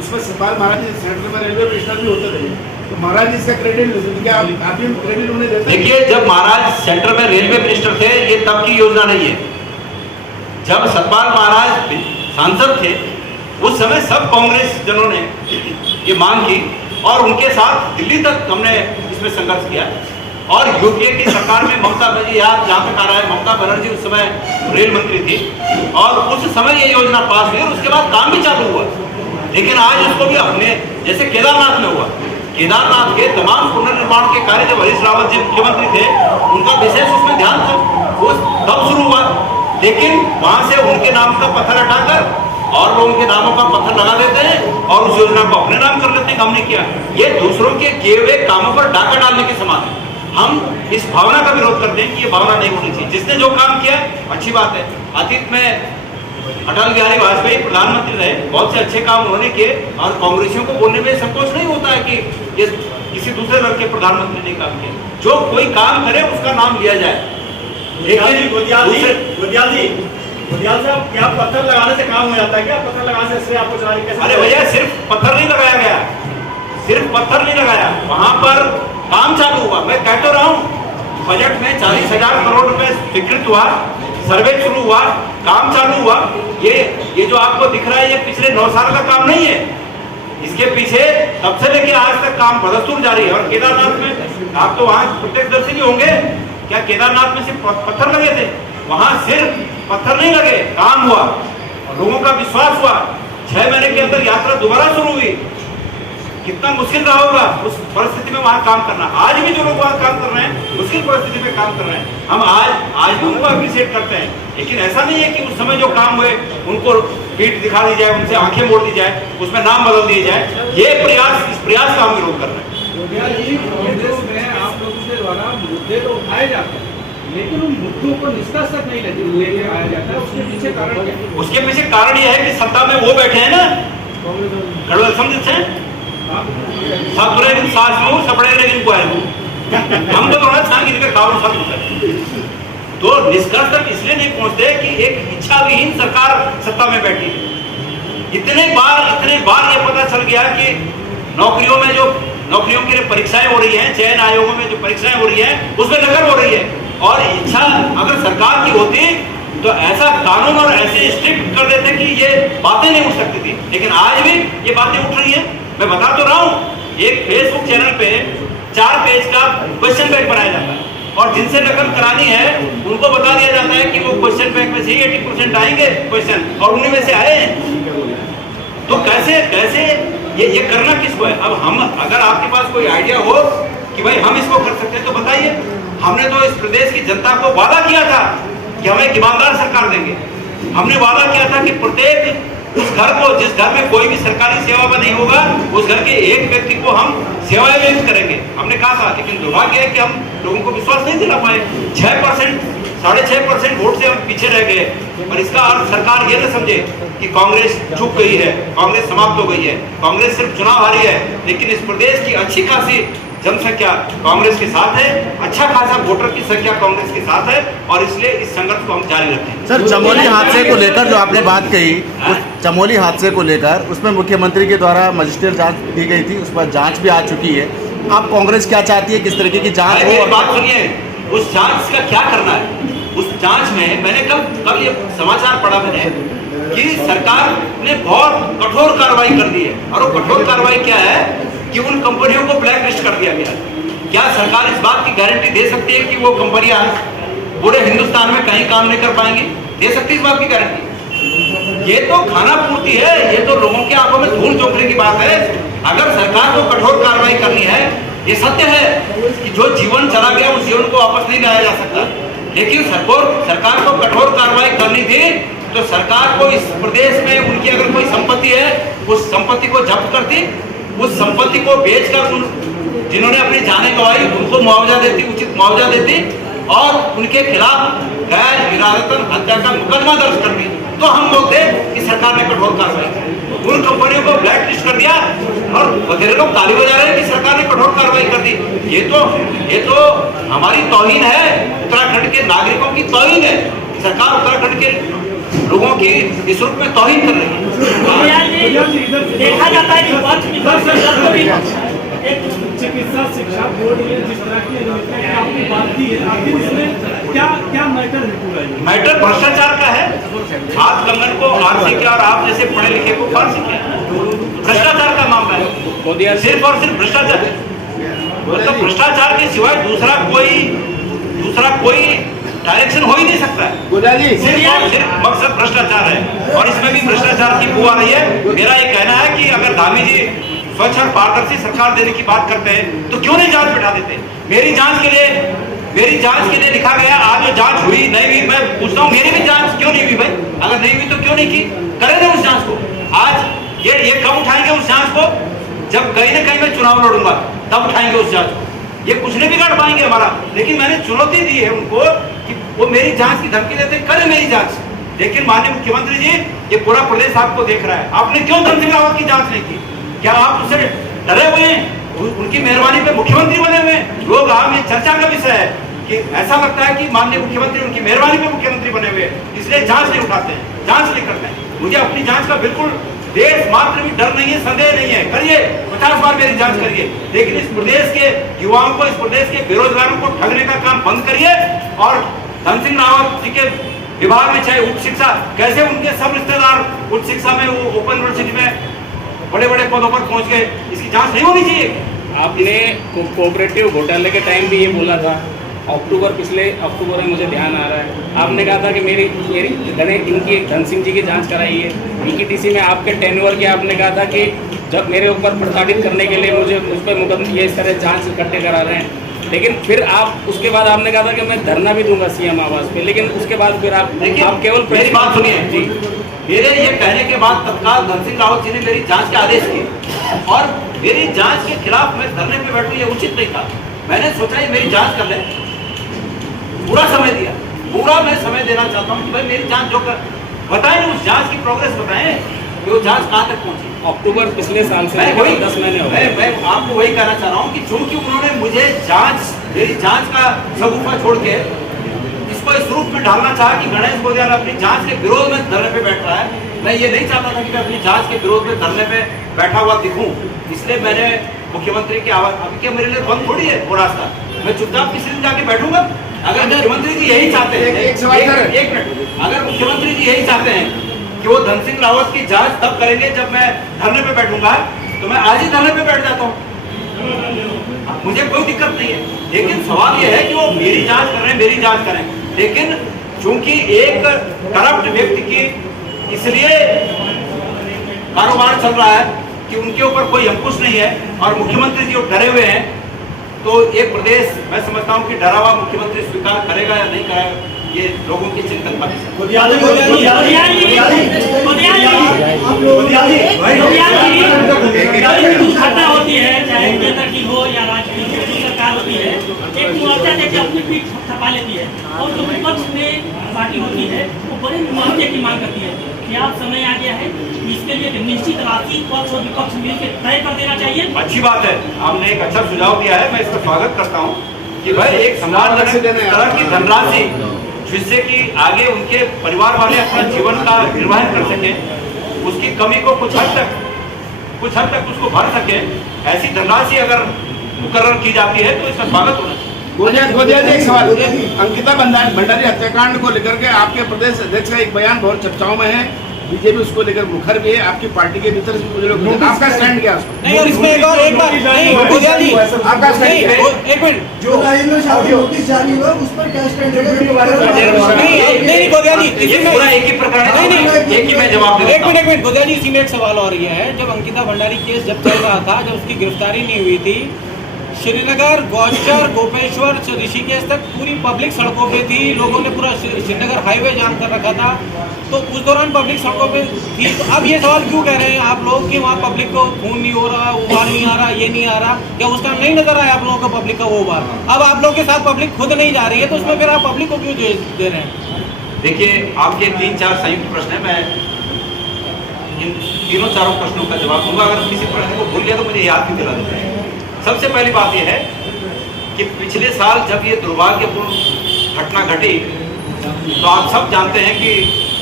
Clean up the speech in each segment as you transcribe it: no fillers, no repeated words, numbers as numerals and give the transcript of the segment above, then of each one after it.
उसमें सतपाल महाराज जी सेंट्रल में railway minister भी होते थे, तो महाराज जी इसका क्रेडिट क्या आप भी क्रेडिट उन्हें देते? देखिए, जब महाराज सेंटर में रेलवे मिनिस्टर थे, ये तब की योजना नहीं है। जब सतपाल महाराज सांसद थे उस समय सब कांग्रेस जनों ने ये मांग की और उनके साथ दिल्ली तक हमने इसमें संघर्ष किया। और यूपीए की सरकार में ममता बनर्जी, यहाँ जहाँ तक आ रहा है, ममता बनर्जी उस समय रेल मंत्री थी और उस समय ये योजना पास हुई और उसके बाद काम भी चालू हुआ। लेकिन आज उसको भी अपने जैसे केदारनाथ में हुआ, केदारनाथ के तमाम पुनर्निर्माण के कार्य जब हरीश रावत जी मुख्यमंत्री थे उनका विशेष उसमें ध्यान था, वो तब शुरू हुआ। लेकिन वहां से उनके नाम का पत्थर हटाकर और लोगों के नामों का पत्थर लगा देते हैं और उस योजना को अपने नाम कर लेते हैं। हमने किया, ये दूसरों के किए हुए कामों पर डाका डालने के समान है। हम इस भावना का विरोध करते हैं कि ये भावना नहीं होनी चाहिए। जिसने जो काम किया अच्छी बात है। अतीत में अटल बिहारी वाजपेयी प्रधानमंत्री रहे, बहुत से अच्छे काम उन्होंने किए और कांग्रेसियों को बोलने में संकोच नहीं होता है कि ये किसी दूसरे वर्ग के प्रधानमंत्री ने काम किया। जो कोई काम करे उसका नाम लिया जाए। गुदियाल साहब, क्या पत्थर लगाने से काम हो जाता है? क्या पत्थर लगाने से आपको चलाने कैसे? अरे भैया, सिर्फ पत्थर नहीं लगाया गया, सिर्फ पत्थर नहीं लगाया, वहां पर काम चालू हुआ। मैं कह तो रहा हूँ, बजट में 40,000 करोड़ रुपए स्वीकृत हुआ, सर्वे शुरू हुआ, काम चालू हुआ। ये जो आपको दिख रहा है ये पिछले 9 साल का काम नहीं है। इसके पीछे तब से लेके आज तक काम बदस्तूर जारी है। और केदारनाथ में आप तो वहां प्रत्यक्षदर्शी भी होंगे, क्या केदारनाथ में सिर्फ पत्थर लगे थे? वहां सिर्फ पत्थर नहीं लगे, काम हुआ, लोगों का विश्वास हुआ। 6 महीने के अंदर यात्रा दोबारा शुरू हुई। कितना मुश्किल रहा होगा उस परिस्थिति में वहां काम करना। आज भी जो लोग वहां काम कर रहे हैं मुश्किल परिस्थिति में काम कर रहे हैं, हम आज भी उनको अप्रिशिएट करते हैं। लेकिन ऐसा नहीं है कि उस समय जो काम हुए उनको पीठ दिखा दी जाए, उनसे आंखें मोड़ दी जाए, उसमें नाम बदल दिए जाए। इस प्रयास का हम विरोध कर रहे हैं। आप लोगों के द्वारा मुद्दे तो उठाए जाते हैं लेकिन उन मुद्दों को निष्कर्ष तक नहीं लेके आया जाता है। उसके पीछे कारण क्या है? उसके पीछे कारण यह है कि सत्ता में वो बैठे हैं ना, गड़बड़ समझते हैं। हम तो तो निष्कर्ष तक इसलिए नहीं पहुंचते कि एक इच्छा विहीन सरकार सत्ता में बैठी है। इतने बार ये पता चल गया कि नौकरियों की परीक्षाएं हो रही हैं, चयन आयोगों में जो परीक्षाएं हो रही हैं उसमें नकल हो रही है। और इच्छा अगर सरकार की होती तो ऐसा कानून और ऐसे स्ट्रिक्ट कर देते कि ये बातें नहीं उठ सकती थी। लेकिन आज भी ये बातें उठ रही हैं। मैं बता तो रहा हूँ, एक फेसबुक चैनल पे 4 पेज का क्वेश्चन बैंक बनाया जाता है और जिनसे नकल करानी है उनको बता दिया जाता है कि वो क्वेश्चन बैंक में से 80% आएंगे क्वेश्चन और उन्हीं में से आए हैं। तो कैसे ये करना किसको है? अब हम, अगर आपके पास कोई आइडिया हो कि भाई हम इसको कर सकते हैं तो बताइए। हमने तो इस प्रदेश की जनता को वादा किया था कि हम एक ईमानदार सरकार देंगे। हमने वादा किया था कि प्रत्येक उस घर को, जिस घर में कोई भी सरकारी सेवा में नहीं होगा, उस घर के एक व्यक्ति को हम सेवाएं वितरित करेंगे, हमने कहा था। लेकिन दुर्भाग्य है कि हम लोगों को विश्वास नहीं दिला पाए। 6%, 6.5% वोट से हम पीछे रह गए। और इसका अर्थ सरकार ये न समझे कि कांग्रेस चूक गई है, कांग्रेस समाप्त हो गई है, कांग्रेस सिर्फ चुनाव हारी है। लेकिन इस प्रदेश की अच्छी खासी जनसंख्या कांग्रेस के साथ है, अच्छा खासा वोटर की संख्या कांग्रेस के साथ है और इसलिए इस संघर्ष को हम जारी रखेंगे। सर, चमोली हादसे को लेकर जो आपने बात कही, उस चमोली हादसे को लेकर उसमें मुख्यमंत्री के द्वारा मजिस्ट्रियल जांच की गई थी, उस पर जांच भी आ चुकी है। आप कांग्रेस क्या चाहती है, किस तरीके की जांच हो? बात सुनिए, उस जांच का क्या करना है? उस जांच में मैंने कल ये समाचार पढ़ा मैंने कि सरकार ने बहुत कठोर कार्रवाई कर दी है। और वो कठोर कार्रवाई क्या है कि उन कंपनियों को ब्लैक लिस्ट कर दिया गया। क्या सरकार इस बात की गारंटी दे सकती है कि वो कंपनियां पूरे हिंदुस्तान में कहीं काम नहीं कर पाएंगी? दे सकती है इस बात की गारंटी? ये तो खाना पूर्ति है, ये तो लोगों की आंखों में धूल झोंकने की बात है। अगर सरकार को कठोर कार्रवाई करनी है, ये सत्य है कि जो जीवन चला गया उस जीवन को वापस नहीं लाया जा सकता। लेकिन सरकार को कठोर कार्रवाई करनी थी तो सरकार को इस प्रदेश में उनकी अगर कोई संपत्ति है उस संपत्ति को जब्त करती, उस संपत्ति को बेचकर जिन्होंने अपनी जानें गंवाई उनको मुआवजा देती, उचित मुआवजा देती और उनके खिलाफ गैर इरादतन हत्या का मुकदमा दर्ज कर दी। तो हम बोलते कि सरकार ने कठोर कार्रवाई की। उन कंपनियों को ब्लैक लिस्ट कर दिया और बथेरे लोग ताली बजा रहे हैं कि सरकार ने कठोर कार्रवाई कर दी। ये तो हमारी तौहीन है, उत्तराखंड के नागरिकों की तौहीन है। सरकार उत्तराखंड के लोगों की इस रूप में तौहीन कर रही है। देखा जाता है कि पक्ष विपक्ष को भी एक चिकित्सा शिक्षा बोर्ड ने जिस तरह की अनुमति की आपने बात की है, आखिर इसमें क्या मैटर है पूरा ये? मैटर भ्रष्टाचार का है। हाथ कंगन को आरसी किया और आप जैसे पढ़े लिखे को फांसी किया, भ्रष्टाचार का मामला है, सिर्फ और सिर्फ भ्रष्टाचार। मतलब भ्रष्टाचार के सिवाय दूसरा कोई डायरेक्शन हो ही नहीं सकता है। सिर्फ और सिर्फ मकसद भ्रष्टाचार है और इसमें भी भ्रष्टाचार की बू आ रही है। मेरा ये कहना है कि अगर धामी जी स्वच्छ और पारदर्शी सरकार देने की बात करते हैं तो क्यों नहीं जांच बिठा देते? मेरी जांच के लिए लिखा गया। आज जो जांच हुई नहीं हुई, मैं पूछता हूँ मेरी भी जांच क्यों नहीं हुई भाई? अगर नहीं हुई तो क्यों नहीं की? करें ना उस जांच को। आज ये कब उठाएंगे उस जांच को? जब कहीं ना कहीं मैं चुनाव लड़ूंगा तब उठाएंगे उस जांच को। ये कुछ नहीं बिगाड़ पाएंगे हमारा। लेकिन मैंने चुनौती दी है उनको कि वो मेरी जांच की धमकी देते, करें मेरी जांच। लेकिन माननीय मुख्यमंत्री जी, ये पूरा प्रदेश आपको देख रहा है, आपने क्यों धनसिंह रावत की जांच नहीं की? क्या आप उससे डरे हुए हैं? उनकी मेहरबानी पे मुख्यमंत्री बने हुए हैं लोग। आम ये चर्चा का विषय है कि ऐसा लगता है कि माननीय मुख्यमंत्री उनकी मेहरबानी पे मुख्यमंत्री बने हुए हैं, इसलिए जांच नहीं उठाते हैं, जांच नहीं करते हैं। मुझे अपनी जांच का बिल्कुल देश मात्र भी डर नहीं है, संदेह नहीं है। करिए, 50 बार मेरी जांच करिए, लेकिन इस प्रदेश के युवाओं को, इस प्रदेश के बेरोजगारों को ठगने का काम बंद करिए। और धनसिंह रावत जी के विभाग में चाहे उच्च शिक्षा, कैसे उनके सब रिश्तेदार उच्च शिक्षा में, वो ओपन यूनिवर्सिटी में बड़े बड़े पदों पर पहुंच गए, इसकी जांच नहीं होनी चाहिए। आपने कोऑपरेटिव घोटाले के टाइम भी ये बोला था, पिछले अक्टूबर में मुझे ध्यान आ रहा है, आपने कहा था कि मेरी इनकी धन सिंह जी की जांच कराई है। ईकेटीसी में आपके टेन्योर की आपने कहा था कि जब मेरे ऊपर प्रताड़ित करने के लिए मुझे उस पर मुकदमे ये इस तरह जांच इकट्ठे करा रहे हैं। लेकिन फिर आप उसके बाद आपने कहा था कि मैं धरना भी दूंगा सीएम आवास पे, लेकिन उसके बाद फिर आप केवल मेरी बात सुनिए जी। मेरे ये कहने के बाद तत्काल धनसिंह रावत जी ने मेरी जांच के आदेश किए और मेरी जांच के खिलाफ मैं धरने पे बैठूं, ये उचित नहीं था। मैंने सोचा ये मेरी जांच कर ले, पूरा समय दिया, पूरा मैं समय देना चाहता हूँ कि भाई मेरी जांच जो कर बताएं, उस जांच की प्रोग्रेस बताएं कि वो जांच कहाँ तक पहुंची। अक्टूबर पिछले साल से मैं 10 महीने हो गए। मैं आपको वही कहना चाह रहा हूँ कि चूंकि उन्होंने मुझे मेरी जांच का सगुफा छोड़ के इसको इस रूप में डालना चाहा कि गणेश गोदियाल अपनी जांच के विरोध में धरने पे बैठ रहा है। मैं ये नहीं चाहता था कि मैं अपनी जांच के विरोध में धरने पे बैठा हुआ दिखूं, इसलिए मैंने मुख्यमंत्री की आवाज, अभी क्या मेरे लिए बंद थोड़ी है वो रास्ता, मैं चुपचाप किसी दिन जाके बैठूंगा। अगर मुख्यमंत्री जी यही चाहते हैं, एक मिनट, अगर मुख्यमंत्री जी यही चाहते हैं कि वो धनसिंह रावत की जांच तब करेंगे जब मैं धरने पे बैठूंगा, तो मैं आज ही धरने पे बैठ जाता हूँ, मुझे कोई दिक्कत नहीं है। लेकिन सवाल ये है कि वो मेरी जांच कर रहे हैं, मेरी जांच करें। लेकिन चूंकि एक करप्ट व्यक्ति की इसलिए कारोबार चल रहा है कि उनके ऊपर कोई अंकुश नहीं है और मुख्यमंत्री जी डरे हुए हैं, तो एक प्रदेश मैं समझता हूँ कि डरा हुआ मुख्यमंत्री स्वीकार करेगा या नहीं करेगा, ये लोगों की चिंतन का घटना होती है, चाहे केंद्र की हो या राज्य की जो सरकार होती है, एक मुआवजा देकर अपनी पीठ थपा लेती है और जो विपक्ष में पार्टी होती है वो बड़े मुआवजे की मांग करती है। क्या आप समय आ गया है इसके लिए निश्चित राशि पक्ष और विपक्ष मिलकर तय कर देना चाहिए? अच्छी बात है, आपने एक अच्छा सुझाव दिया है, मैं इसका स्वागत करता हूँ कि भाई एक सम्मानजनक तरह की धनराशि जिससे कि आगे उनके परिवार वाले अपना जीवन का निर्वहन कर सके, उसकी कमी को कुछ हद तक उसको भर सके, ऐसी धनराशि अगर मुकर्रर की जाती है तो इसका स्वागत होना चाहिए। गोदिया जी, एक सवाल, अंकिता भंडारी हत्याकांड को लेकर के आपके प्रदेश अध्यक्ष का एक बयान बहुत चर्चाओं में है, बीजेपी उसको लेकर मुखर भी है, आपकी पार्टी के भीतर से लोग, आपका स्टैंड क्या है? नहीं, और इसमें एक बार गोदिया जी, आपका स्टैंड एक मिनट, जो में शादी नोटिस जारी हुआ उस पर क्या स्टैंड है? नहीं गोदिया जी, ये पूरा एक ही प्रकरण है, एक ही मैं जवाब देता हूं। एक मिनट गोदिया जी, इसी में एक सवाल और ये है, जब अंकिता भंडारी केस जब चल रहा था, जब उसकी गिरफ्तारी नहीं हुई थी, श्रीनगर, गौचर, गोपेश्वर, ऋषिकेश तक पूरी पब्लिक सड़कों पे थी, लोगों ने पूरा श्रीनगर हाईवे जाम कर रखा था, तो उस दौरान पब्लिक सड़कों पे थी। तो अब ये सवाल क्यों कह रहे हैं आप लोग कि वहाँ पब्लिक को खून नहीं हो रहा, उबार नहीं आ रहा, ये नहीं आ रहा, क्या उस टाइम नहीं नजर आया आप लोगों को पब्लिक का वो उबार? अब आप लोग के साथ पब्लिक खुद नहीं जा रही है, तो उसमें फिर आप पब्लिक को क्यों दे रहे हैं? देखिए, आपके 3-4 संयुक्त प्रश्न है, मैं इन तीनों-चारों प्रश्नों का जवाब दूंगा। अगर किसी प्रश्न को भूल गया तो मुझे याद भी दिला दें। सबसे पहली बात यह है कि पिछले साल जब ये दुर्भाग्यपूर्ण घटना घटी, तो आप सब जानते हैं कि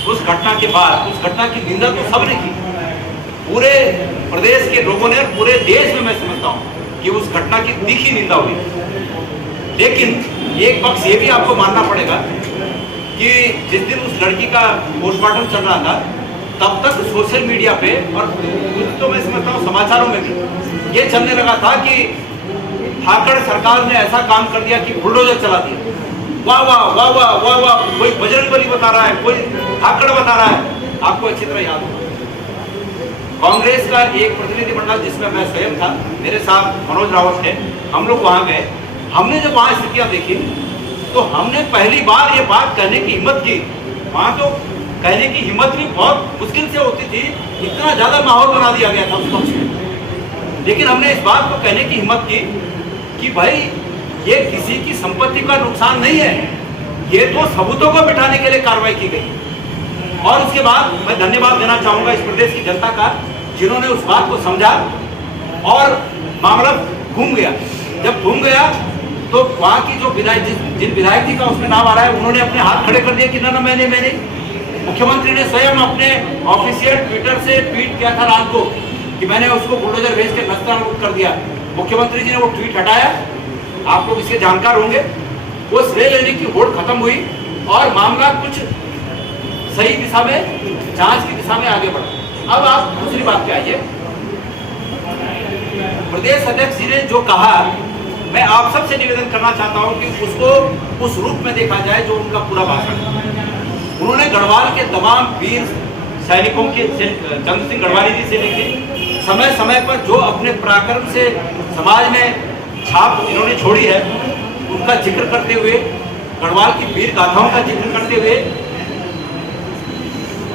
उस घटना के बाद उस घटना की निंदा तो सबने की, पूरे प्रदेश के लोगों ने, पूरे देश में मैं समझता हूँ कि उस घटना की तीखी निंदा हुई। लेकिन एक पक्ष ये भी आपको मानना पड़ेगा कि जिस दिन उस लड़की का पोस्टमार्टम चल रहा था तब तक सोशल मीडिया पे और तो मैं समझता हूँ समाचारों में भी ये चलने लगा था कि ठाकरे सरकार ने ऐसा काम कर दिया कि बुलडोजर चला दिया। वाह वाह वाह वाह वाह वाह, कोई बजरंगबली बता रहा है, कोई ठाकरे बता रहा है। आपको अच्छी तरह याद होगा कांग्रेस का एक प्रतिनिधि मंडल जिसमें मैं स्वयं था, मेरे साथ मनोज रावत है, हम लोग वहां गए। हमने जब वहां स्थितियां देखी तो हमने पहली बार ये बात कहने की हिम्मत की। वहां तो कहने की हिम्मत भी बहुत मुश्किल से होती थी, इतना ज्यादा माहौल बना दिया गया था उस पक्ष में। लेकिन हमने इस बात को कहने की हिम्मत की कि भाई ये किसी की संपत्ति का नुकसान नहीं है, ये तो सबूतों को बिठाने के लिए कार्रवाई की गई। और उसके बाद मैं धन्यवाद देना चाहूंगा इस प्रदेश की जनता का, जिन्होंने उस बात को समझा और मामला घूम गया। जब घूम गया तो वहां की जो विधायक, जिन विधायक जी का उसमें नाम आ रहा है, उन्होंने अपने हाथ खड़े कर दिए कि ना मैंने मुख्यमंत्री ने स्वयं अपने ऑफिशियल ट्विटर से ट्वीट किया था रात को कि मैंने उसको बुलडोजर भेज के नस्तानाबूद कर दिया। मुख्यमंत्री जी ने वो ट्वीट हटाया, आप लोग इसके जानकार होंगे। वो श्रेय लेने की होड़ खत्म हुई और मामला कुछ सही दिशा में, जांच की दिशा में आगे बढ़ा। अब आप दूसरी बात पे आइए। प्रदेश अध्यक्ष जी ने जो कहा, मैं आप सबसे निवेदन करना चाहता हूं कि उसको उस रूप में देखा जाए जो उनका पूरा भाषण। उन्होंने गढ़वाल के तमाम वीर सैनिकों के, चंद्र सिंह गढ़वाली जी से लेकर समय समय पर जो अपने पराक्रम से समाज में छाप इन्होंने छोड़ी है, उनका जिक्र करते हुए, गढ़वाल की वीर गाथाओं का जिक्र करते हुए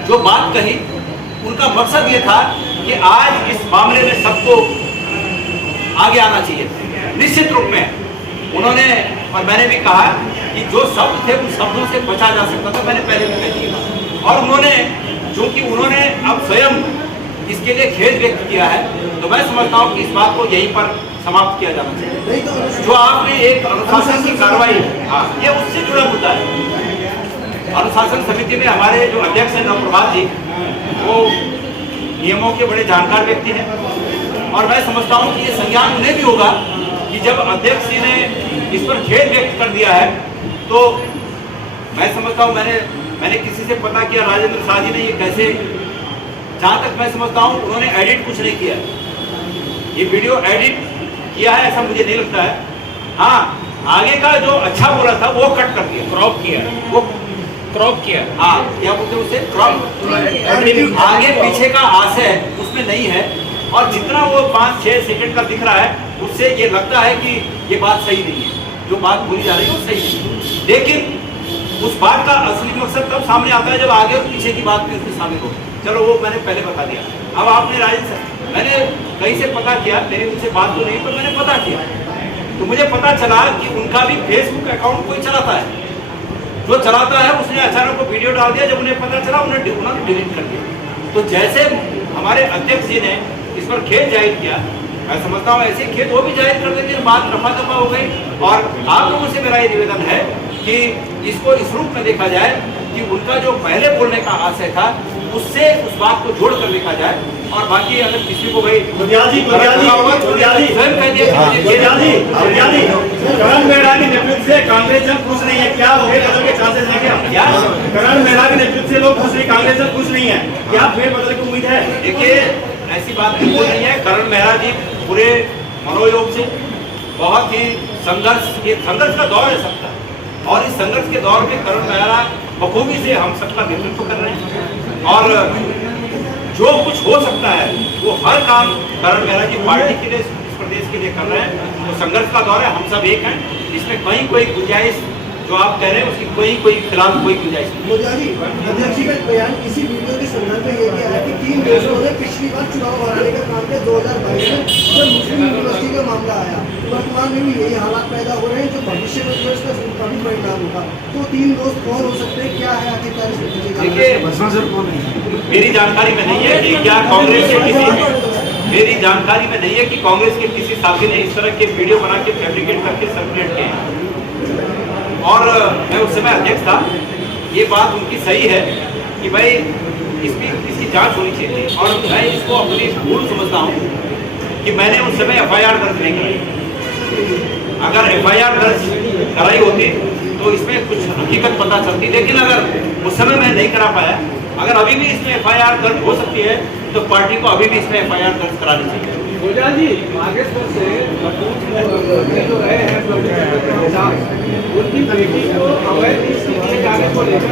जो बात कही, उनका मकसद ये था कि आज इस मामले में सबको आगे आना चाहिए। निश्चित रूप में उन्होंने और मैंने भी कहा कि जो शब्द थे उन शब्दों से बचा जा सकता था, मैंने पहले भी कह दिया। और उन्होंने, चूंकि उन्होंने अब स्वयं इसके लिए खेद व्यक्त किया है, तो मैं समझता हूँ कि इस बात को यहीं पर समाप्त किया जाना चाहिए। जो आपने एक अनुशासन की कार्रवाई, हाँ, ये उससे जुड़ा मुद्दा है। अनुशासन समिति में हमारे जो अध्यक्ष हैं नवप्रभात जी, वो नियमों के बड़े जानकार व्यक्ति हैं और मैं समझता हूँ कि ये संज्ञान उन्हें भी होगा कि जब अध्यक्ष जी ने इस पर खेद व्यक्त कर दिया है, तो मैं समझता हूँ, मैंने किसी से पता किया, राजेंद्र शाह जी ने ये कैसे, जहाँ तक मैं समझता हूँ उन्होंने एडिट कुछ नहीं किया, ये वीडियो एडिट किया है ऐसा मुझे नहीं लगता है। हाँ, आगे का जो अच्छा बोला था वो कट कर दिया, क्रॉप किया, वो क्रॉप किया। हाँ, क्या बोलते हैं उसे, क्रॉप। आगे पीछे का आशय उसमें नहीं है और जितना वो 5-6 सेकंड का दिख रहा है उससे ये लगता है कि ये बात सही नहीं है, जो बात बोली जा रही है वो सही नहीं है। लेकिन उस बात का असली मकसद तब सामने आता है जब आगे और पीछे की बात भी उसमें शामिल हो। चलो वो मैंने पहले बता दिया। अब आपने मैंने कहीं से पता किया, मेरी उनसे बात तो नहीं, पर मैंने पता किया तो मुझे पता चला कि उनका भी फेसबुक अकाउंट कोई चलाता है। जो चलाता है उसने अचानक वो वीडियो डाल दिया, जब उन्हें पता चला उन्होंने डिलीट कर दिया। तो जैसे हमारे अध्यक्ष जी ने इस पर खेद जाहिर किया, मैं समझता हूँ ऐसे खेद वो भी जाहिर कर देते, बात रफा दफा हो गई। और आप लोगों से मेरा ये निवेदन है कि इसको इस रूप में देखा जाए कि उनका जो पहले बोलने का आशय था उससे उस बात को जोड़ कर देखा जाए। और बाकी अगर किसी को भाई करण मेहरा के नेतृत्व से कांग्रेस जन खुश नहीं है, क्या फेरबदल के चांसेस है? क्या करण मेहरा के नेतृत्व से लोग खुश नहीं, कांग्रेस जन खुश नहीं है, क्या फेरबदल की उम्मीद है? देखिए, ऐसी बात बिल्कुल नहीं है। करण मेहरा जी पूरे मनोयोग से बहुत ही संघर्ष का दौर है सबका, और इस संघर्ष के दौर में करण मेहरा बखूबी से हम सबका नेतृत्व कर रहे हैं और जो कुछ हो सकता है वो हर काम करण मेहरा की पार्टी के लिए, इस प्रदेश के लिए कर रहे हैं। तो संघर्ष का दौर है, हम सब एक हैं, इसमें कहीं कोई गुंजाइश जो आप कह रहे हैं उसकी कोई फिलहाल कोई गुंजाइश नहीं। अध्यक्ष जी का बयान इसी वीडियो के संदर्भ में ये किया है कि 3 देशों ने पिछली बार चुनाव हराने का काम किया 2022 में, जब मुस्लिम यूनिवर्सिटी का मामला आया। वर्तमान में भी यही हालात पैदा हो रहे हैं जो भविष्य में इसका भी परिणाम होगा। तो 3 दोस्त कौन हो सकते हैं, क्या है आखिरकार? देखिए, मेरी जानकारी में नहीं है कि क्या कांग्रेस के मेरी जानकारी में नहीं है कि कांग्रेस के किसी साथी ने इस तरह के वीडियो बना के फैब्रिकेट करके सर्कुलेट किए हैं। और मैं उस समय अध्यक्ष था, ये बात उनकी सही है कि भाई इसकी जांच होनी चाहिए थी। और मैं इसको अपनी भूल समझता हूँ कि मैंने उस समय FIR दर्ज नहीं कराई। अगर FIR दर्ज कराई होती तो इसमें कुछ हकीकत पता चलती, लेकिन अगर उस समय मैं नहीं करा पाया, अगर अभी भी इसमें FIR दर्ज हो सकती है तो पार्टी को अभी भी इसमें FIR दर्ज करानी चाहिए। गुलजार जी, बागेश्वर से मंत्री जो रहे हैं उनकी बेटी को अवैध किए जाने को लेकर